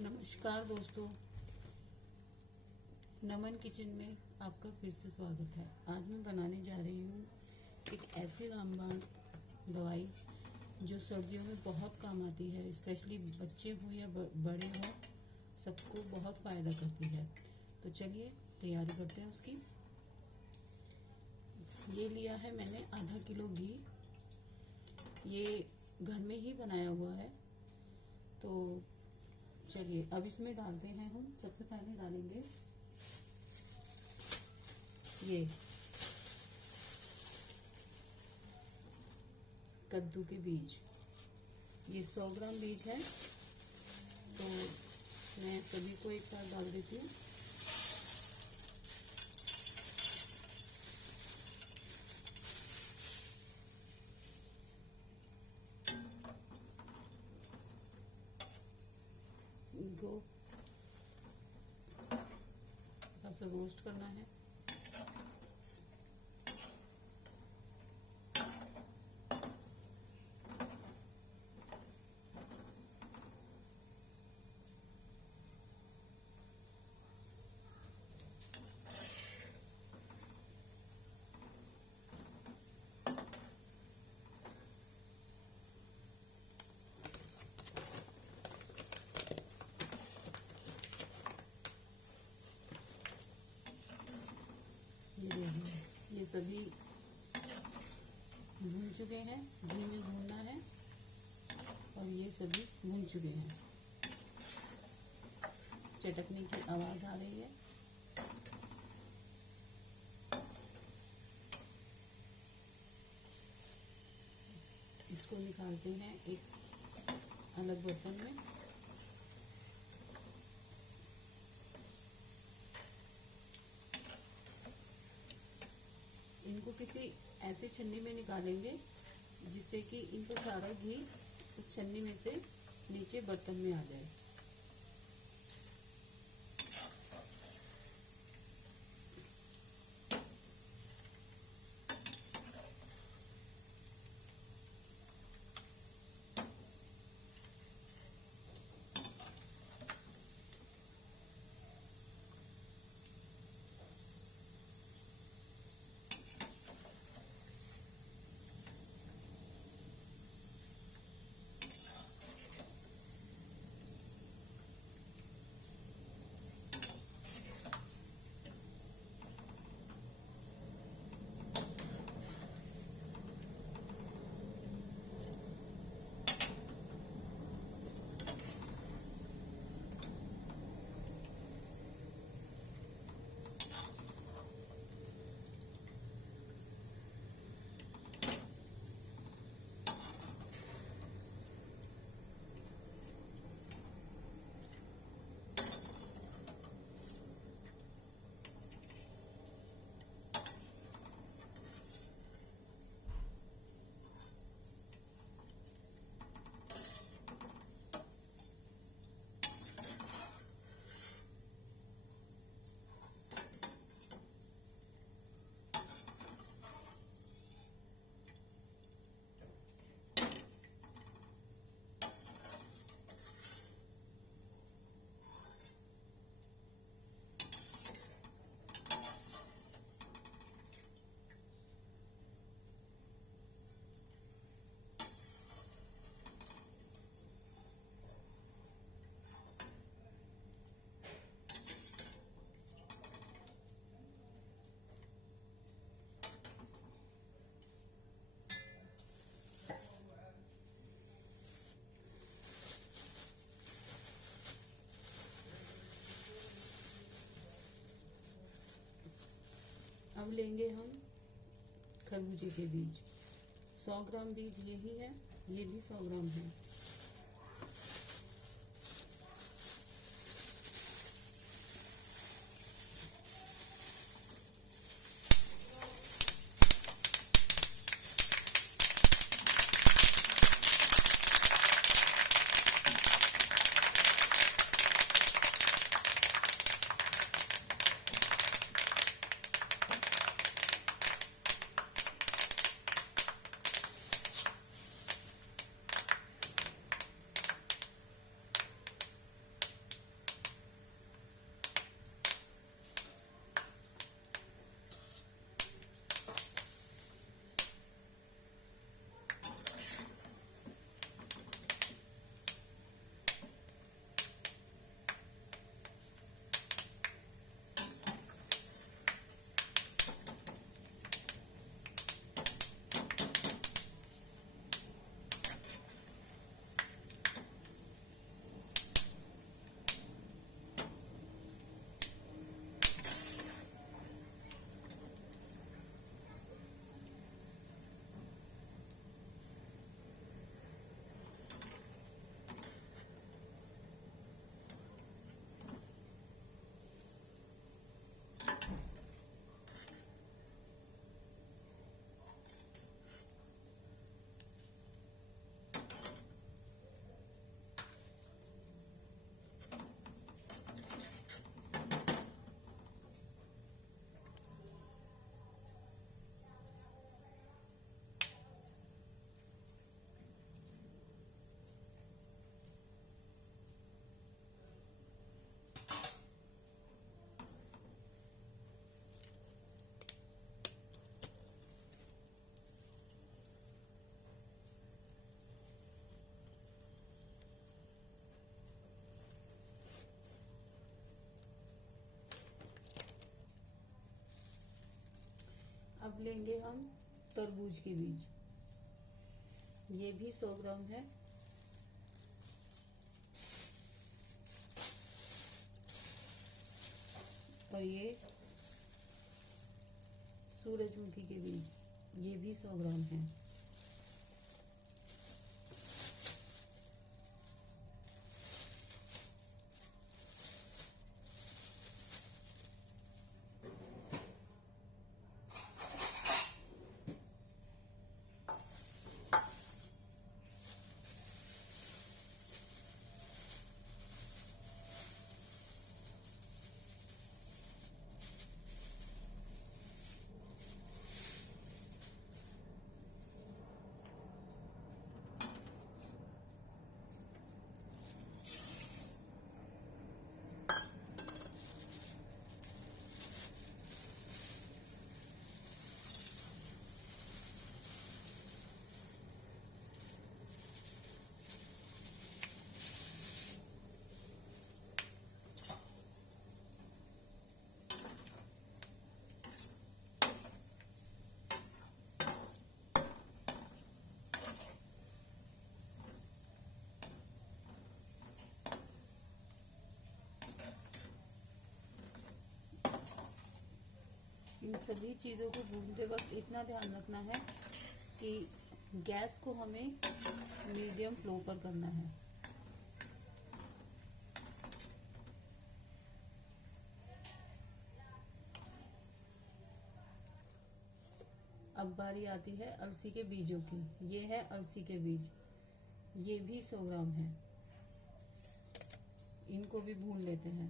नमस्कार दोस्तों, नमन किचन में आपका फिर से स्वागत है। आज मैं बनाने जा रही हूँ एक ऐसी रामबाण दवाई जो सर्दियों में बहुत काम आती है। स्पेशली बच्चे हो या बड़े हो, सबको बहुत फ़ायदा करती है। तो चलिए तैयारी करते हैं उसकी। ये लिया है मैंने आधा किलो घी। ये घर में ही बनाया हुआ है। तो चलिए अब इसमें डालते हैं हम। सबसे पहले डालेंगे ये कद्दू के बीज। ये 100 ग्राम बीज है, तो मैं सभी को एक साथ डाल देती हूँ। इनको थोड़ा सा रोस्ट करना है। ये सभी भून चुके हैं, घी में भूनना है। और ये सभी भून चुके हैं। चटकने की आवाज़ आ रही है। इसको निकालते हैं एक अलग बर्तन में। इनको किसी ऐसे छन्नी में निकालेंगे जिससे कि इनका सारा घी उस छन्नी में से नीचे बर्तन में आ जाए। अब लेंगे हम खरबूजे के बीज। 100 ग्राम बीज यही है, ये भी 100 ग्राम है। अब लेंगे हम तरबूज के बीज, ये भी 100 ग्राम है। और ये सूरजमुखी के बीज, ये भी 100 ग्राम है। इन सभी चीज़ों को भूनते वक्त इतना ध्यान रखना है कि गैस को हमें मीडियम फ्लो पर करना है। अब बारी आती है अलसी के बीजों की। ये है अलसी के बीज, ये भी 100 ग्राम है। इनको भी भून लेते हैं।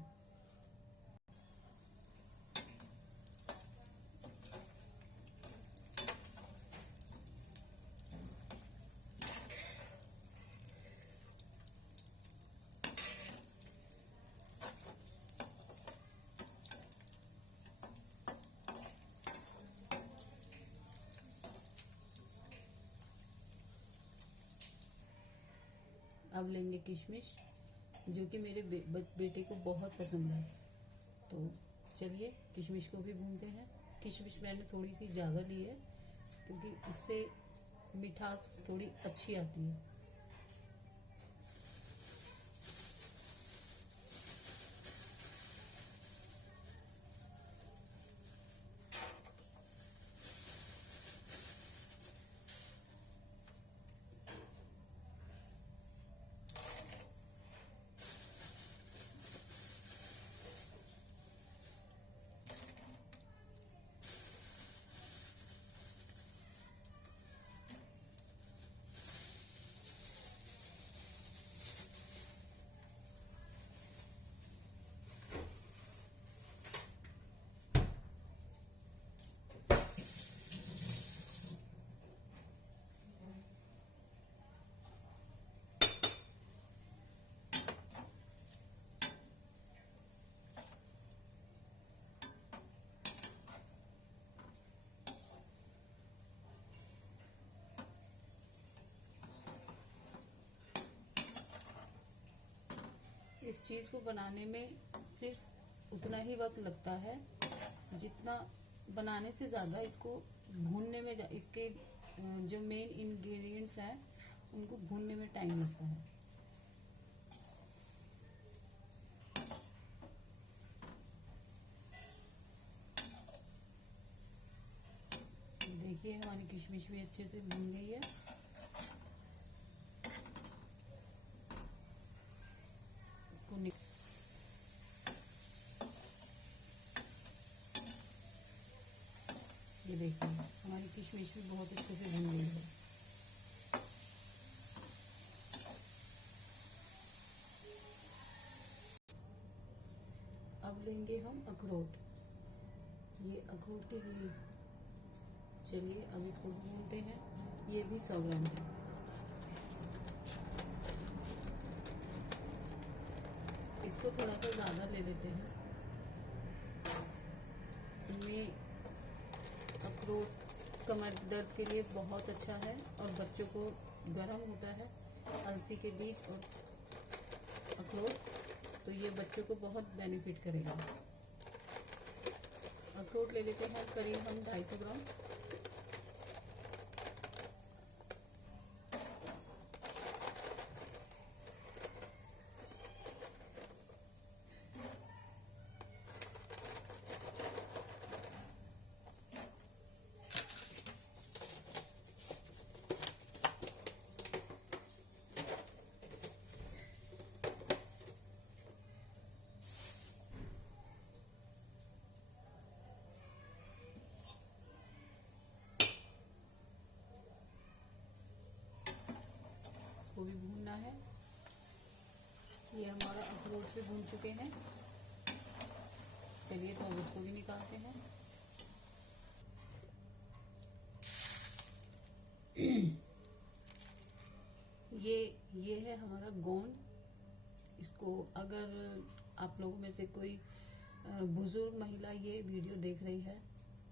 अब लेंगे किशमिश, जो कि मेरे बेटे को बहुत पसंद है। तो चलिए किशमिश को भी भूनते हैं। किशमिश मैंने थोड़ी सी ज़्यादा ली है क्योंकि उससे मिठास थोड़ी अच्छी आती है। इस चीज़ को बनाने में सिर्फ उतना ही वक्त लगता है जितना बनाने से ज़्यादा इसको भूनने में, इसके जो मेन इंग्रेडिएंट्स हैं उनको भूनने में टाइम लगता है। देखिए हमारी किशमिश भी अच्छे से भून गई है। इसको ये देखिए हमारी किशमिश भी बहुत अच्छे से भून गई है। अब लेंगे हम अखरोट, ये अखरोट के गिरी। चलिए अब इसको भूनते हैं। ये भी 100 ग्राम है। इसको थोड़ा सा ज़्यादा ले लेते हैं। इनमें अखरोट कमर दर्द के लिए बहुत अच्छा है और बच्चों को गर्म होता है। अलसी के बीज और अखरोट, तो ये बच्चों को बहुत बेनिफिट करेगा। अखरोट ले लेते हैं करीब हम 250 ग्राम। भी भूनना है। ये हमारा अखरोट भी भून चुके हैं। चलिए तो अब इसको भी निकालते हैं। ये है हमारा गोंद। इसको अगर आप लोगों में से कोई बुजुर्ग महिला ये वीडियो देख रही है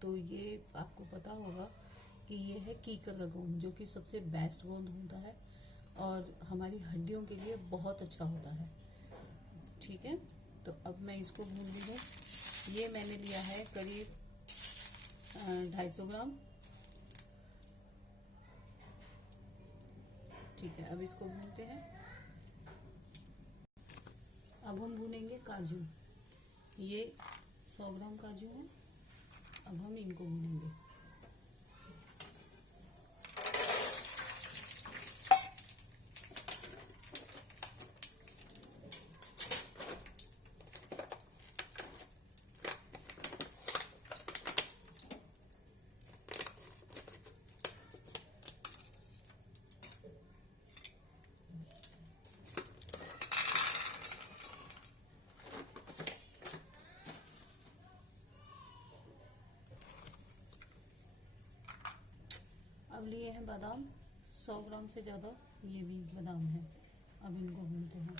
तो ये आपको पता होगा कि ये है कीकर का गोंद, जो कि सबसे बेस्ट गोंद होता है और हमारी हड्डियों के लिए बहुत अच्छा होता है। ठीक है, तो अब मैं इसको भून ली हूँ। ये मैंने लिया है करीब 250 ग्राम। ठीक है, अब इसको भूनते हैं। अब हम भूनेंगे काजू। ये 100 ग्राम काजू है। अब हम इनको भूनेंगे। अब लिए हैं बादाम 100 ग्राम से ज़्यादा, ये भी बादाम है। अब इनको भूनते हैं।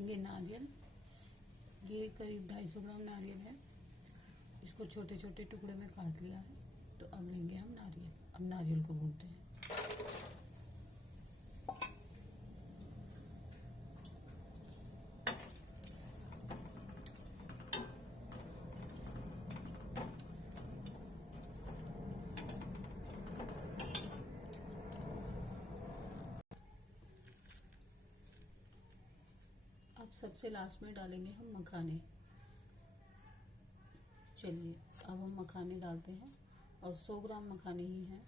लेंगे नारियल। ये करीब 250 ग्राम नारियल है। इसको छोटे छोटे टुकड़े में काट लिया है। तो अब लेंगे हम नारियल। अब नारियल को भूनते हैं। अब सबसे लास्ट में डालेंगे हम मखाने। चलिए अब हम मखाने डालते हैं और 100 ग्राम मखाने ही हैं।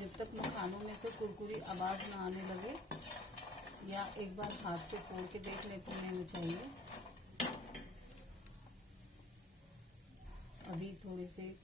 जब तक मखानों में से कुरकुरी आवाज़ ना आने लगे, या एक बार हाथ से फोड़ के देख लेना चाहिए। अभी थोड़े से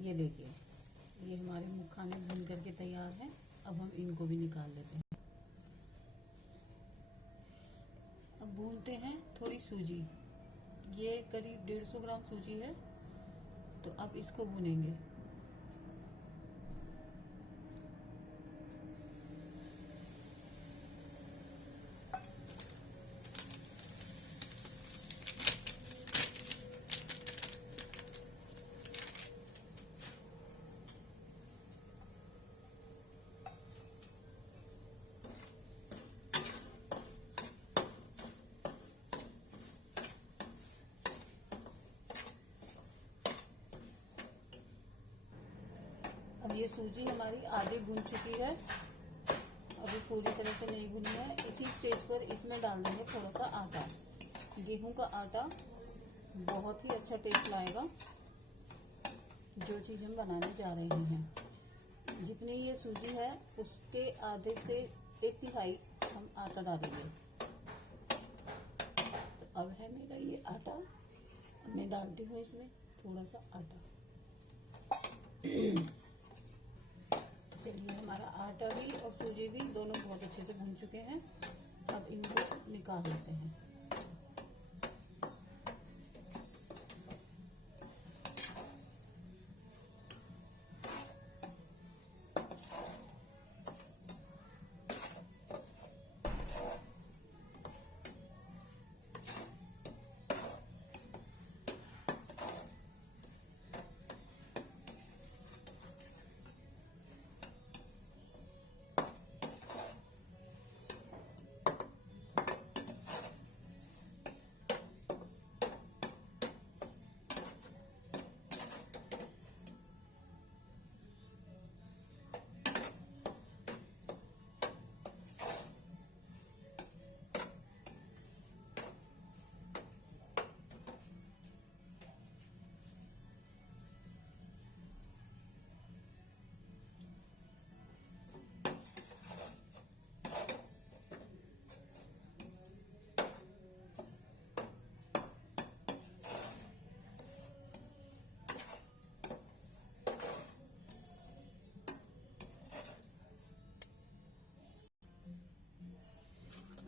ये देखिए, ये हमारे मखाने भून करके तैयार हैं। अब हम इनको भी निकाल लेते हैं। अब भूनते हैं थोड़ी सूजी। ये करीब 150 ग्राम सूजी है। तो अब इसको भूनेंगे। अब ये सूजी हमारी आधी भुन चुकी है, अभी पूरी तरह से नहीं भुनी है। इसी स्टेज पर इसमें डाल देंगे थोड़ा सा आटा। गेहूं का आटा बहुत ही अच्छा टेस्ट लाएगा जो चीज़ हम बनाने जा रहे हैं। जितनी ये सूजी है उसके आधे से 1/3 हम आटा डालेंगे। तो अब है मेरा ये आटा, अब मैं डालती हूँ इसमें थोड़ा सा आटा। चलिए, हमारा आटा भी और सूजी भी दोनों बहुत अच्छे से भून चुके हैं। अब इनको निकाल लेते हैं।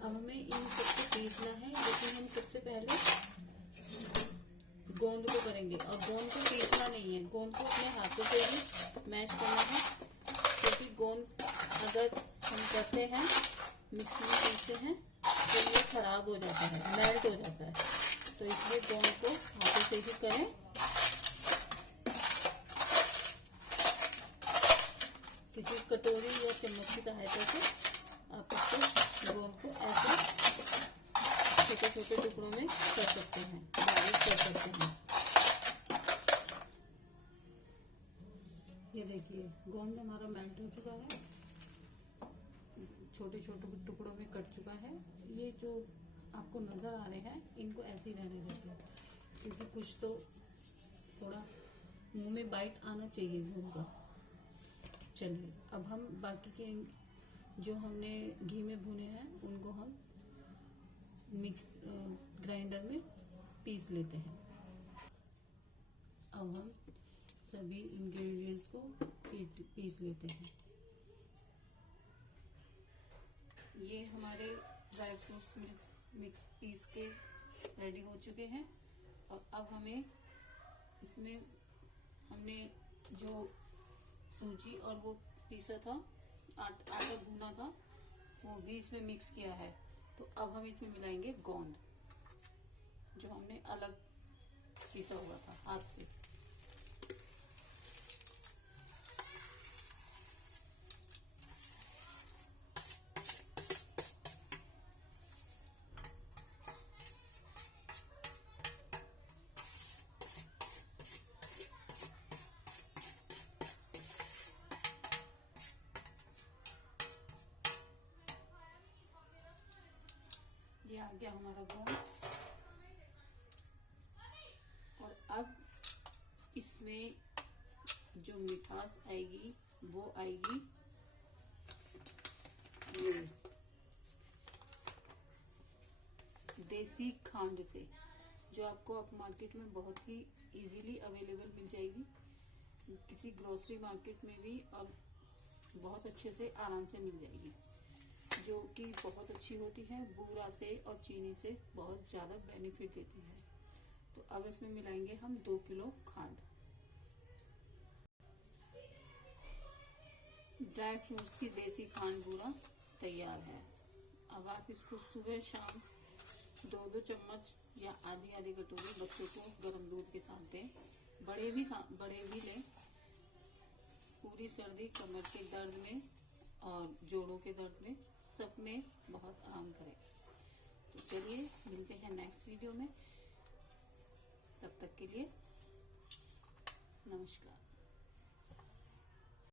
अब हमें इन सबको पीसना है, लेकिन हम सबसे पहले गोंद को करेंगे। और गोंद को पीसना नहीं है, गोंद को अपने हाथों से ही मैश करना है, क्योंकि गोंद अगर हम करते हैं मिक्सी में पीसते हैं तो ये खराब हो जाता है, मेल्ट हो जाता है। तो इसलिए गोंद को हाथों से ही करें। किसी कटोरी या चम्मच की सहायता से आप इसको गोंद को ऐसे छोटे छोटे टुकड़ों में कर सकते हैं, बारीक कर सकते हैं। ये देखिए, गोंद हमारा मेल्ट हो चुका है, छोटे छोटे टुकड़ों में कट चुका है। ये जो आपको नजर आ रहे हैं इनको ऐसे ही रहने देते हैं, क्योंकि कुछ तो थोड़ा मुंह में बाइट आना चाहिए गोंद का। चलिए, अब हम बाकी के जो हमने घी में भुने हैं उनको हम मिक्स ग्राइंडर में पीस लेते हैं। अब हम सभी इंग्रेडिएंट्स को पीस लेते हैं। ये हमारे ड्राई फ्रूट्स मिक्स पीस के रेडी हो चुके हैं। और अब हमें इसमें हमने जो सूजी और वो पीसा था, आटा भुना था, वो भी इसमें मिक्स किया है। तो अब हम इसमें मिलाएंगे गोंद, जो हमने अलग पीसा हुआ था हाथ से। ये आ गया हमारा गोंद। और अब इसमें जो मिठास आएगी वो आएगी ये देसी खांड से, जो आपको अब मार्केट में बहुत ही इजीली अवेलेबल मिल जाएगी, किसी ग्रोसरी मार्केट में भी, और बहुत अच्छे से आराम से मिल जाएगी, जो कि बहुत अच्छी होती है, बूरा से और चीनी से बहुत ज़्यादा बेनिफिट देती है। तो अब इसमें मिलाएंगे हम 2 किलो खांड। ड्राई फ्रूट्स की देसी खांड बूरा तैयार है। अब आप इसको सुबह शाम 2-2 चम्मच या आधी आधी कटोरी बच्चों को गर्म दूध के साथ दें। बड़े भी लें। पूरी सर्दी, कमर के दर्द में और जोड़ों के दर्द में, सब में बहुत आराम करे। तो चलिए मिलते हैं नेक्स्ट वीडियो में। तब तक के लिए नमस्कार।